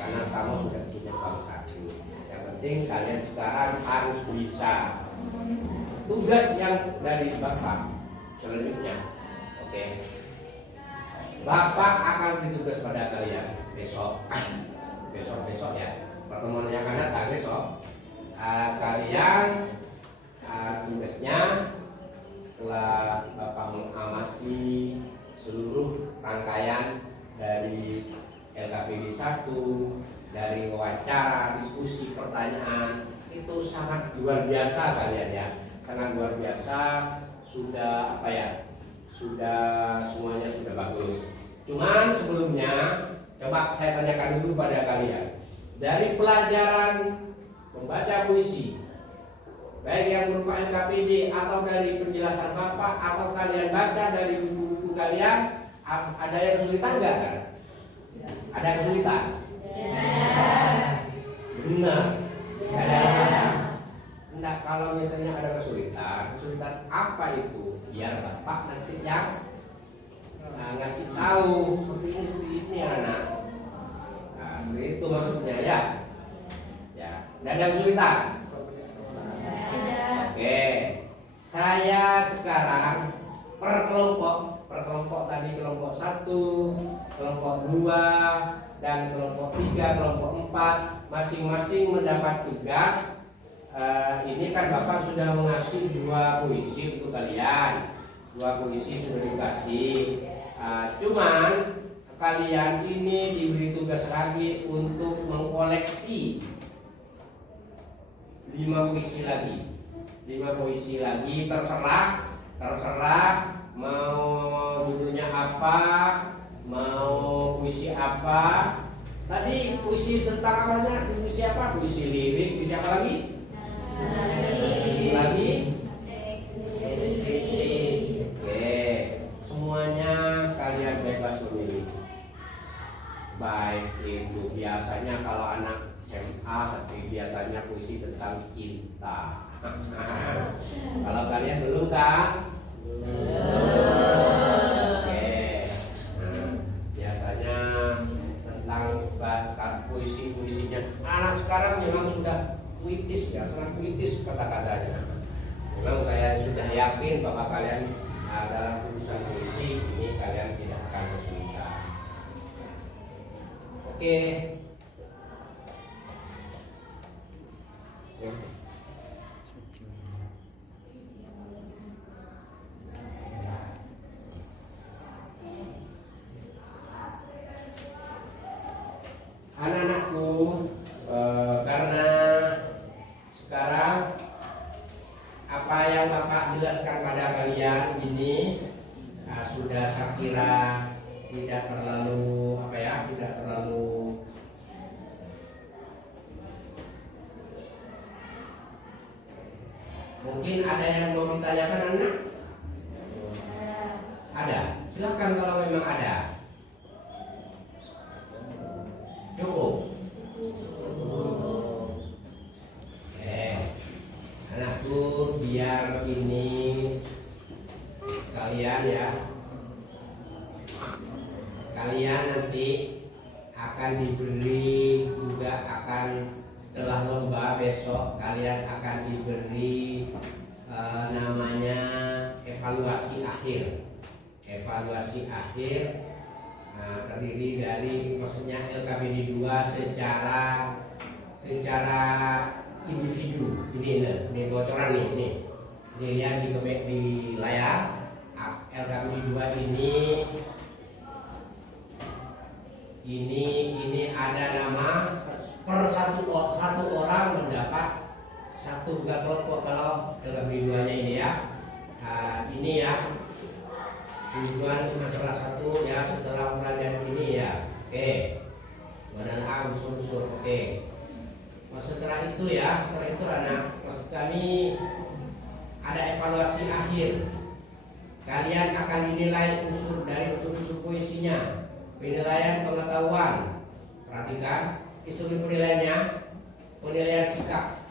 Karena kamu sudah punya bangsa. Yang penting kalian sekarang harus bisa. Tugas yang dari Bapak selanjutnya, oke. Bapak akan beri tugas pada kalian besok ya. Pertemuan yang akan datang besok. Kalian tugasnya setelah Bapak mengamati seluruh rangkaian dari LKPD 1, dari wawancara, diskusi, pertanyaan, itu sangat luar biasa kalian ya, sangat luar biasa. Sudah sudah semuanya sudah bagus. Cuman sebelumnya coba saya tanyakan dulu pada kalian, dari pelajaran membaca puisi, baik yang berupa LKPD atau dari penjelasan Bapak atau kalian baca dari buku-buku kalian, ada yang kesulitan enggak kan? Ada kesulitan? Benar. Ada kesulitan. Enggak, kalau misalnya ada kesulitan apa itu? Biar Bapak nanti yang ngasih tahu seperti ini anak. Nah, seperti itu maksudnya ya. Ya, dan ada kesulitan. Oke. Saya sekarang per kelompok tadi kelompok 1, kelompok 2, dan kelompok 3, kelompok 4 masing-masing mendapat tugas. Ini kan Bapak sudah mengasih 2 puisi untuk kalian. 2 puisi sudah dikasih. Cuman kalian ini diberi tugas lagi untuk mengkoleksi 5 puisi lagi. 5 puisi lagi, terserah mau judulnya apa, mau puisi apa. Tadi puisi tentang apanya? Puisi apa? Puisi lirik, puisi apa lagi? Lagi? Baik itu biasanya kalau anak SMA, tapi biasanya puisi tentang cinta. Kalau kalian belum kan? Oke. Nah, biasanya tentang puisinya. Anak sekarang memang sudah puitis ya, sangat puitis kata-katanya. Memang saya sudah yakin bahwa kalian dalam urusan puisi ini kalian tidak akan kesulitan. Oke. Anak-anakku, karena sekarang apa yang Bapak jelaskan pada kalian ini sudah saya kira tidak terlalu tidak terlalu mungkin ada yang mau ditanyakan anak? Ada? Silakan kalau memang ada. Cukup. Anakku, biar ini kalian ya, kalian nanti akan diberi juga setelah lomba besok kalian akan diberi namanya evaluasi akhir. Evaluasi akhir terdiri dari maksudnya LKPD 2 secara individu. Ini bocoran nih. Ini lihat di layar. LKPD 2 ini ada nama per satu orang mendapat satu gatot kalau LKPD 2-nya ini ya. Ini ya. Tujuan salah satu ya setelah pelajaran ini ya. Oke. Badan A unsur-unsur. Oke. Setelah itu anak maksud kami ada evaluasi akhir. Kalian akan dinilai dari unsur-unsur puisinya. Penilaian pengetahuan. Perhatikan isu penilaiannya. Penilaian sikap.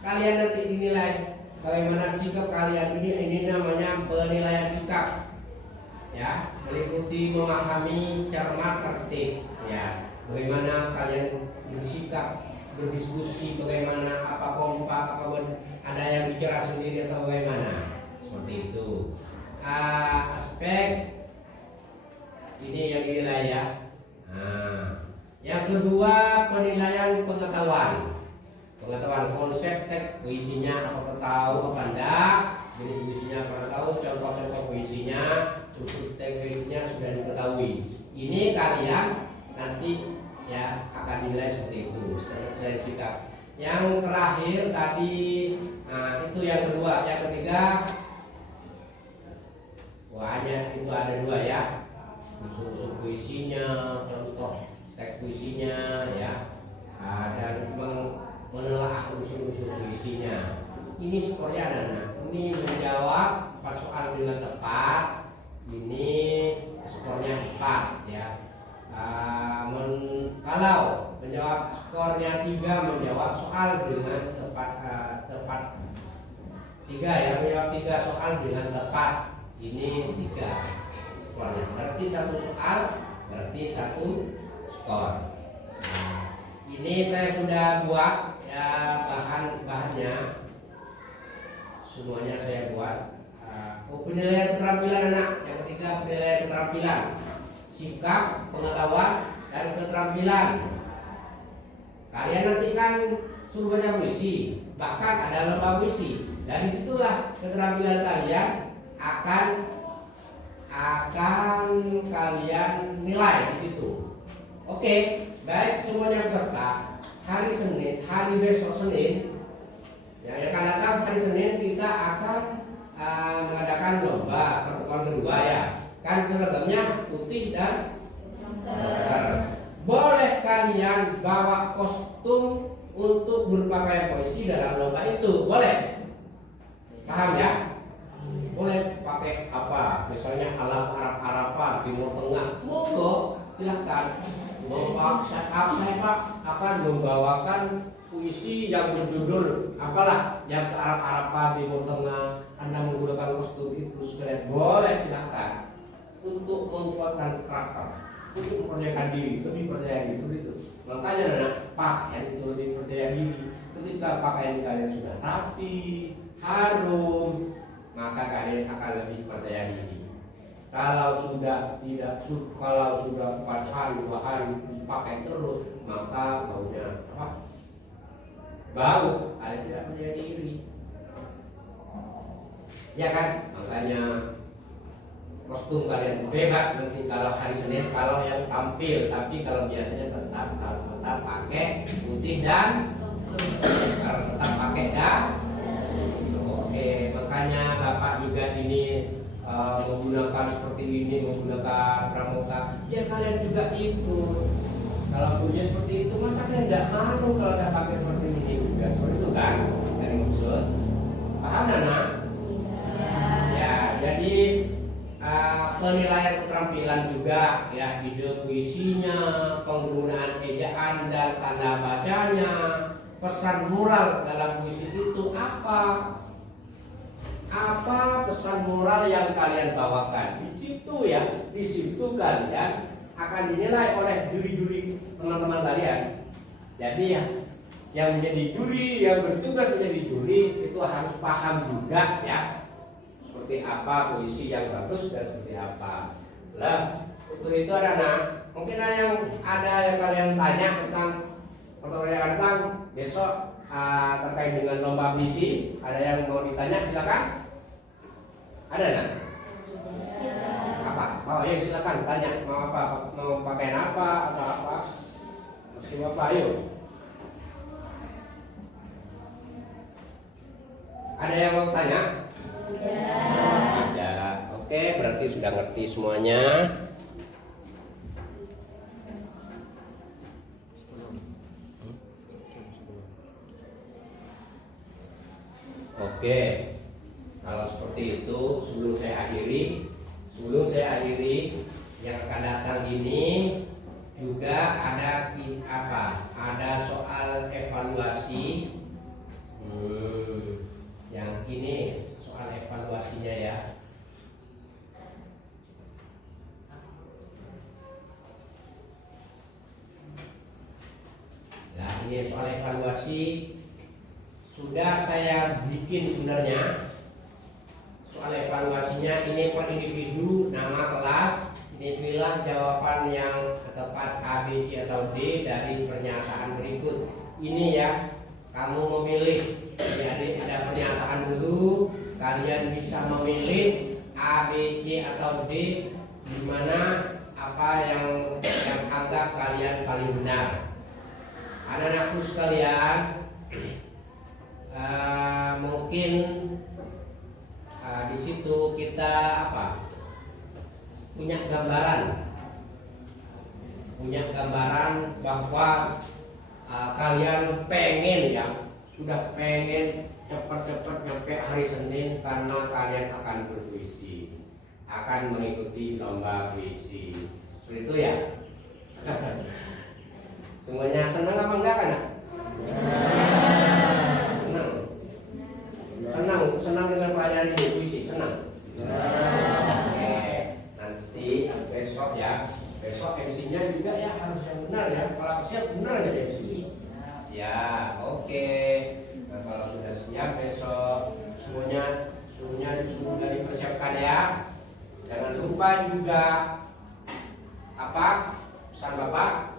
Kalian nanti dinilai bagaimana sikap kalian. Ini namanya penilaian sikap. Ya, meliputi memahami, cermat, tertib. Ya, bagaimana kalian bersikap, berdiskusi, bagaimana apa kompak, ada yang bicara sendiri atau bagaimana, seperti itu. Aspek ini yang dinilai ya. Yang kedua penilaian pengetahuan konsep teks puisinya apa tahu apa enggak, jenis puisinya apa tahu, contoh-contoh puisinya, unsur teks puisinya sudah diketahui. Ini kalian nanti ya akan dinilai seperti itu secara sikap. Yang terakhir tadi itu yang kedua. Yang ketiga itu ada dua ya, unsur puisinya, contoh teks puisinya ya, dan menelaah unsur puisinya. Ini skornya anak-anak. Ini menjawab 4 soal dengan tepat. Ini skornya 4 ya. Kalau menjawab skornya 3, menjawab soal dengan tepat 3 ya, menjawab 3 soal dengan tepat. Ini 3 skornya. Berarti 1 soal berarti 1 skor. Ini saya sudah buat ya bahannya. Semuanya saya buat. Penilaian keterampilan anak. Yang ketiga penilaian keterampilan. Sikap, pengetahuan, dan keterampilan. Kalian nanti kan suruh baca puisi, bahkan ada lomba puisi. Dan disitulah keterampilan kalian akan kalian nilai di situ. Oke, baik semuanya peserta. Hari besok Senin, yang akan datang hari Senin kita akan mengadakan lomba pertemuan kedua ya. Kan seragamnya putih dan boleh kalian bawa kostum untuk berpakaian puisi dalam lomba itu, boleh. Paham ya? Boleh pakai apa? Misalnya alam Arab-Araban, Timur Tengah, monggo. Silahkan. Saya Pak akan membawakan puisi yang berjudul apalah yang ke arah Timur Tengah. Anda menggunakan kostum itu sekalian boleh, silahkan, untuk menguatkan karakter, untuk mempercayakan diri, lebih percaya diri begitu. Makanya anak pakaian itu lebih percaya diri. Ketika pakaian kalian sudah rapi, harum, maka kalian akan lebih percaya diri. Kalau sudah tidak, kalau sudah 4 hari 2 hari dipakai terus, maka baunya apa? Bau, kalian tidak percaya diri. Ya kan? Makanya kostum kalian bebas nanti kalau hari Senin kalau yang tampil, tapi kalau biasanya tetap pakai putih dan kalau tetap pakai dan oke. Makanya Bapak juga ini menggunakan seperti ini, menggunakan pramuka, ya kalian juga ikut. Kalau punya seperti itu, masa kalian tidak malu kalau tidak pakai seperti ini juga? Seperti itu kan dari maksud. Paham Nana? Ya, jadi penilaian keterampilan juga ya, ide puisinya, penggunaan ejaan dan tanda bacanya, pesan moral dalam puisi itu apa? Apa pesan moral yang kalian bawakan? Di situ ya, di situ kalian akan dinilai oleh juri-juri teman-teman kalian. Jadi ya, yang menjadi juri, yang bertugas menjadi juri itu harus paham juga ya, seperti apa puisi yang bagus dan seperti apa. Lah, untuk itu anak-anak, mungkin ada yang kalian tanya tentang besok terkait dengan lomba puisi. Ada yang mau ditanya, silakan. Ada nggak? Apa? Oh ya, silakan tanya. Mau apa? Mau pakaian apa atau apa? Mesti apa? Ayo. Ada yang mau tanya? Ada. Oke, berarti sudah ngerti semuanya. Oke, kalau seperti itu sebelum saya akhiri yang akan datang ini juga ada ada soal evaluasi. Yang ini soal evaluasinya ya. Nah, ini soal evaluasi sudah saya bikin sebenarnya. Soal evaluasinya ini per individu, nama kelas, ini pilihlah jawaban yang tepat A, B, C atau D dari pernyataan berikut. Ini ya, kamu memilih. Jadi ada pernyataan dulu, kalian bisa memilih A, B, C atau D, di mana apa yang anggap kalian paling benar. Anak-anakku sekalian, mungkin di situ kita punya gambaran bahwa kalian sudah pengen cepat-cepat nyampe hari Senin karena kalian akan berpuisi, akan mengikuti lomba puisi. Seperti itu ya. Semuanya senang apa enggak kan? Senang dengan pelajaran ini, puisi, senang. Oke, nanti besok ya, besok MC-nya juga ya harus yang benar ya. Kalau siap benar aja MC. Ya, oke. Nah, kalau sudah siap besok semuanya sudah dipersiapkan ya. Jangan lupa juga pesan Bapak,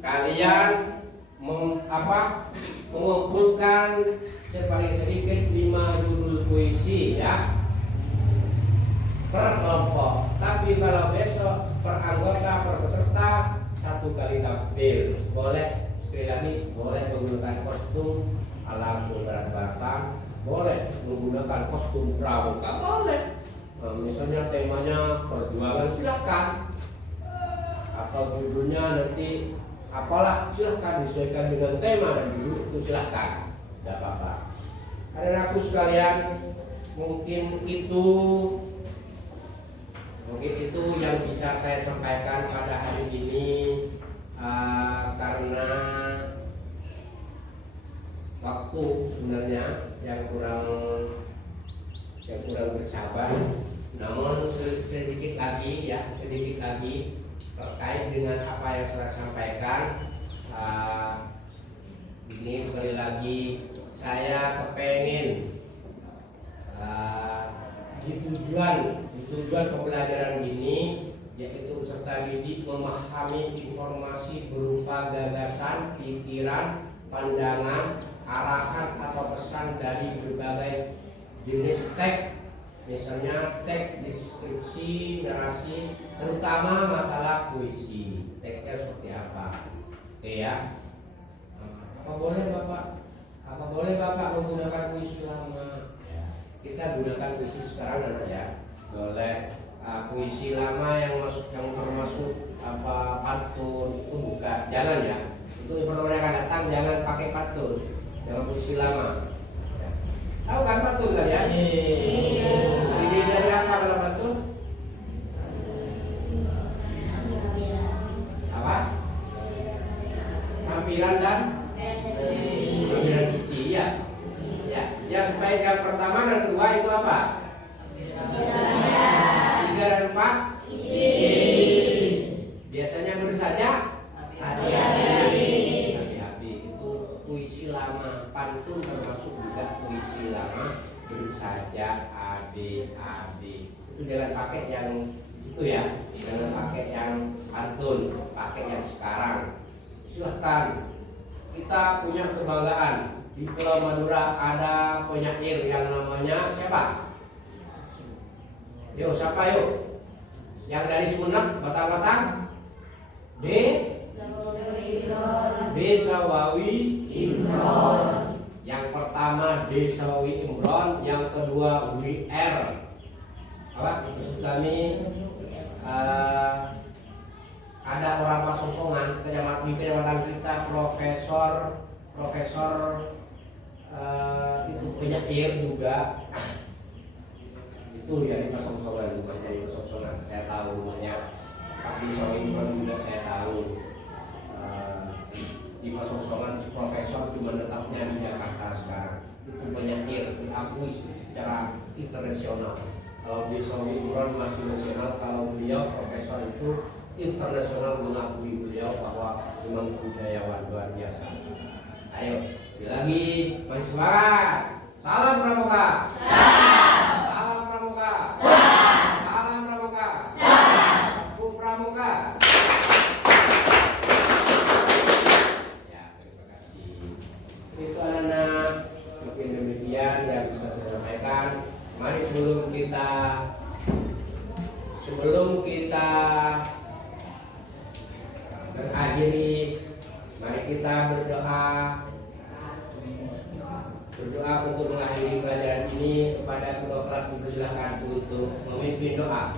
kalian mengumpulkan paling sedikit 5 judul puisi ya per kelompok. Tapi kalau besok per anggota, per peserta 1 kali tampil. Boleh, sekali lagi, boleh menggunakan kostum ala berat Batak, boleh menggunakan kostum pramuka, boleh. Nah, misalnya temanya perjuangan, silakan. Atau judulnya nanti apalah, silahkan disesuaikan dengan tema dan judul itu, silahkan, tidak apa-apa. Anak-anakku sekalian, mungkin itu yang bisa saya sampaikan pada hari ini. lagi ya, sedikit lagi terkait dengan apa yang saya sampaikan. Ini sekali lagi saya kepengen di tujuan pembelajaran ini yaitu peserta didik memahami informasi berupa gagasan, pikiran, pandangan, arahan atau pesan dari berbagai jenis teks, misalnya teks deskripsi, narasi, terutama masalah puisi. Teksnya seperti apa? Oke ya. Apa boleh Bapak menggunakan puisi lama? Ya, kita gunakan puisi sekarang anak ya. Boleh. Puisi lama yang termasuk pantun itu bukan, jangan ya. Itu yang akan datang jangan pakai pantun, jangan puisi lama. Ya. Tahu kan pantun kan ya? Ini dari apa kalau pantun? Apa? Sampiran dan sampiran isi ya. Yang sebaik yang pertama dan kedua itu apa? 3 dan 4 isi. Biasanya bersaja habi-habi. Itu puisi lama. Pantun termasuk juga puisi lama. Bersaja habi-habi. Itu jangan pakai yang itu ya. Jangan pakai yang pantun, pakai yang sekarang. Silahkan. Kita punya kebanggaan. Di Pulau Madura ada penyair yang namanya siapa? Yuk, siapa yuk? Yang dari Sumenep, Batang-Batang? Desawawi Imron. Yang pertama Desawawi Imron, yang kedua WR. Apa? Maksud kami ada orang Pasongsongan, kecamatan kita, profesor itu penyair juga. Itu dia di Pasongsongan, bukan dari Pasongsongan. Saya tahu rumahnya Pak Desawawi Imron juga saya tahu. Di Pasongsongan si profesor cuma tetapnya di Jakarta sekarang. Itu penyair diakui secara internasional. Kalau Desawawi Imron masih nasional, kalau beliau profesor itu internasional mengakui beliau bahwa memang budayawan luar biasa. Ayo, sekali lagi, masih semangat. Salam Pramuka. Salam Pramuka. Salam Pramuka. Bu Pramuka. Ya, terima kasih. Itu anak-anak, mungkin demikian yang bisa saya sampaikan. Mari sebelum kita berakhiri, mari kita berdoa untuk mengakhiri pelajaran ini. Kepada ketua kelas dipersilakan untuk memimpin doa.